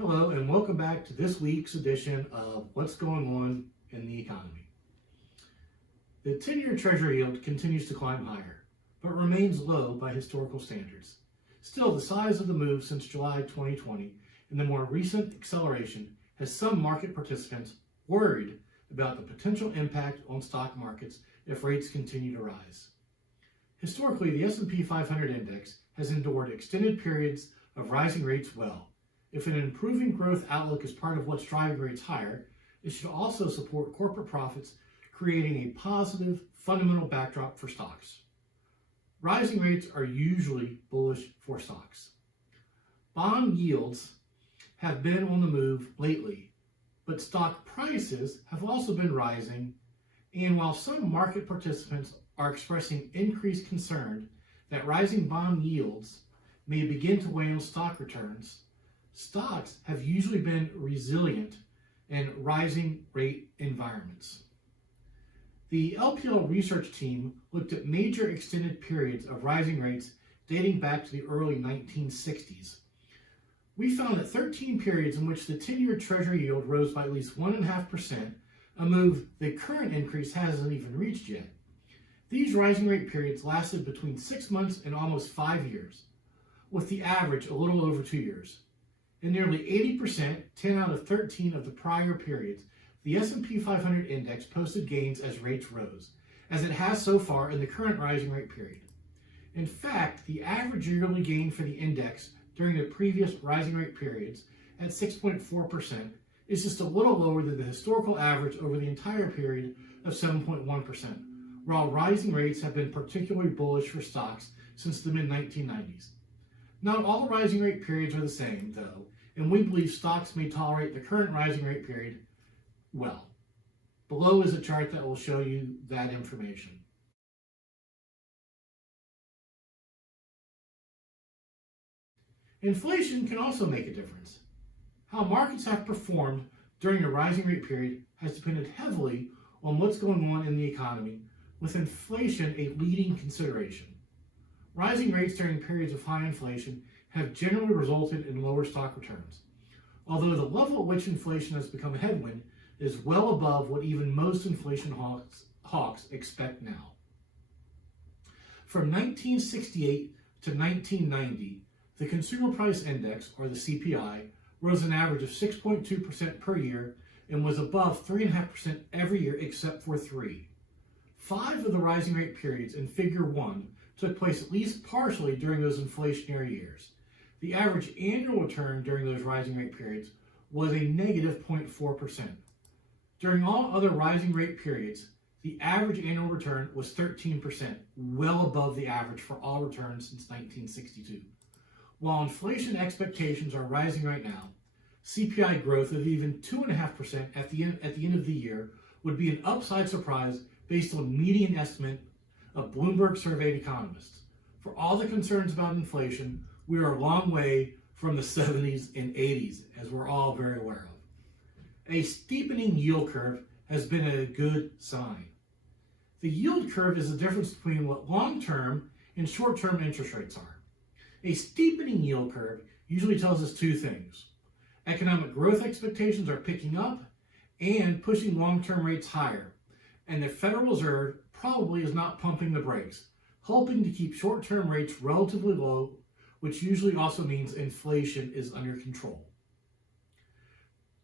Hello and welcome back to this week's edition of What's Going On in the Economy. The 10-year Treasury yield continues to climb higher, but remains low by historical standards. Still, the size of the move since July 2020 and the more recent acceleration has some market participants worried about the potential impact on stock markets if rates continue to rise. Historically, the S&P 500 index has endured extended periods of rising rates well. If an improving growth outlook is part of what's driving rates higher, it should also support corporate profits, creating a positive fundamental backdrop for stocks. Rising rates are usually bullish for stocks. Bond yields have been on the move lately, but stock prices have also been rising, and while some market participants are expressing increased concern that rising bond yields may begin to weigh on stock returns, stocks have usually been resilient in rising rate environments. The LPL Research team looked at major extended periods of rising rates dating back to the early 1960s. We found that 13 periods in which the 10-year Treasury yield rose by at least 1.5%, a move the current increase hasn't even reached yet. These rising rate periods lasted between 6 months and almost 5 years, with the average a little over 2 years. In nearly 80%, 10 out of 13 of the prior periods, the S&P 500 index posted gains as rates rose, as it has so far in the current rising rate period. In fact, the average yearly gain for the index during the previous rising rate periods, at 6.4%, is just a little lower than the historical average over the entire period of 7.1%, while rising rates have been particularly bullish for stocks since the mid-1990s. Not all rising rate periods are the same, though, and we believe stocks may tolerate the current rising rate period well. Below is a chart that will show you that information. Inflation can also make a difference. How markets have performed during a rising rate period has depended heavily on what's going on in the economy, with inflation a leading consideration. Rising rates during periods of high inflation have generally resulted in lower stock returns, although the level at which inflation has become a headwind is well above what even most inflation hawks expect now. From 1968 to 1990, the Consumer Price Index, or the CPI, rose an average of 6.2% per year and was above 3.5% every year except for 3. 5 of the rising rate periods in Figure 1 took place at least partially during those inflationary years. The average annual return during those rising rate periods was a negative 0.4%. During all other rising rate periods, the average annual return was 13%, well above the average for all returns since 1962. While inflation expectations are rising right now, CPI growth of even 2.5% at the end of the year would be an upside surprise based on median estimate of Bloomberg surveyed economists. For all the concerns about inflation, we are a long way from the 70s and 80s, as we're all very aware of. A steepening yield curve has been a good sign. The yield curve is the difference between what long-term and short-term interest rates are. A steepening yield curve usually tells us two things. Economic growth expectations are picking up and pushing long-term rates higher, and the Federal Reserve probably is not pumping the brakes, hoping to keep short-term rates relatively low, which usually also means inflation is under control.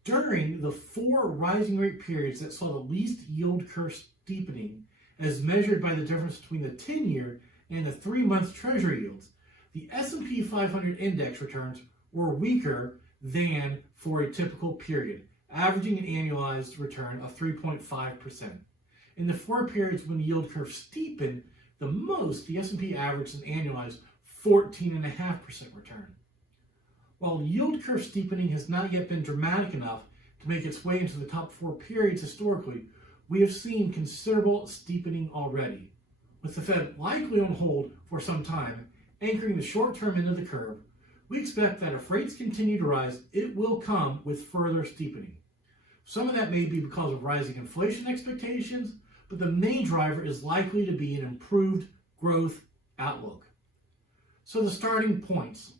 During the 4 rising rate periods that saw the least yield curve steepening, as measured by the difference between the 10-year and the 3-month Treasury yields, the S&P 500 index returns were weaker than for a typical period, averaging an annualized return of 3.5%. In the 4 periods when the yield curve steepened the most, the S&P averaged an annualized 14.5% return. While yield curve steepening has not yet been dramatic enough to make its way into the top 4 periods historically, we have seen considerable steepening already. With the Fed likely on hold for some time, anchoring the short-term end of the curve, we expect that if rates continue to rise, it will come with further steepening. Some of that may be because of rising inflation expectations, but the main driver is likely to be an improved growth outlook. So the starting points.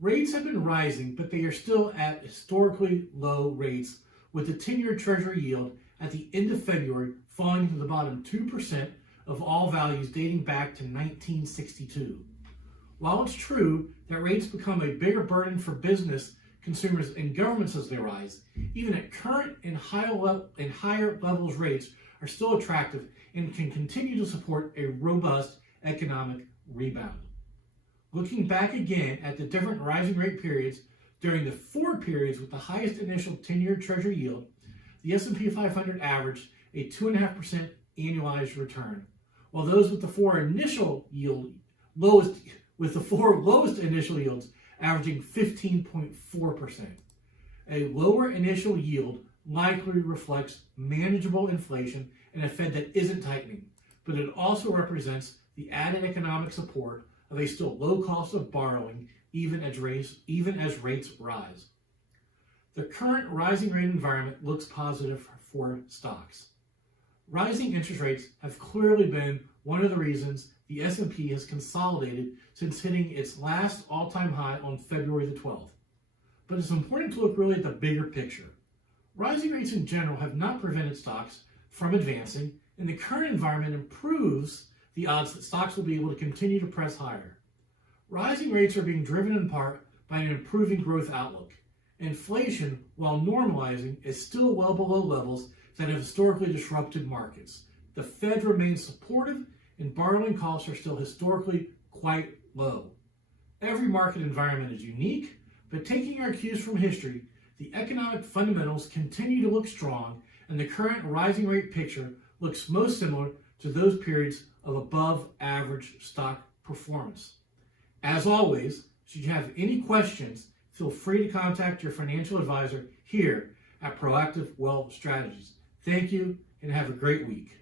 Rates have been rising, but they are still at historically low rates, with the 10-year Treasury yield at the end of February falling to the bottom 2% of all values dating back to 1962. While it's true that rates become a bigger burden for business, consumers, and governments as they rise, even at current and higher levels, rates are still attractive and can continue to support a robust economic rebound. Looking back again at the different rising rate periods, during the 4 periods with the highest initial 10-year Treasury yield, the S&P 500 averaged a 2.5% annualized return, while those with the four lowest initial yields averaging 15.4%. A lower initial yield likely reflects manageable inflation and a Fed that isn't tightening, but it also represents the added economic support of a still low cost of borrowing even as rates rise. The current rising rate environment looks positive for stocks. Rising interest rates have clearly been one of the reasons the S&P has consolidated since hitting its last all-time high on February the 12th. But it's important to look really at the bigger picture. Rising rates in general have not prevented stocks from advancing, and the current environment improves the odds that stocks will be able to continue to press higher. Rising rates are being driven in part by an improving growth outlook. Inflation, while normalizing, is still well below levels that have historically disrupted markets. The Fed remains supportive, and borrowing costs are still historically quite low. Every market environment is unique, but taking our cues from history, the economic fundamentals continue to look strong, and the current rising rate picture looks most similar to those periods of above average stock performance. As always, should you have any questions, feel free to contact your financial advisor here at Proactive Wealth Strategies. Thank you and have a great week.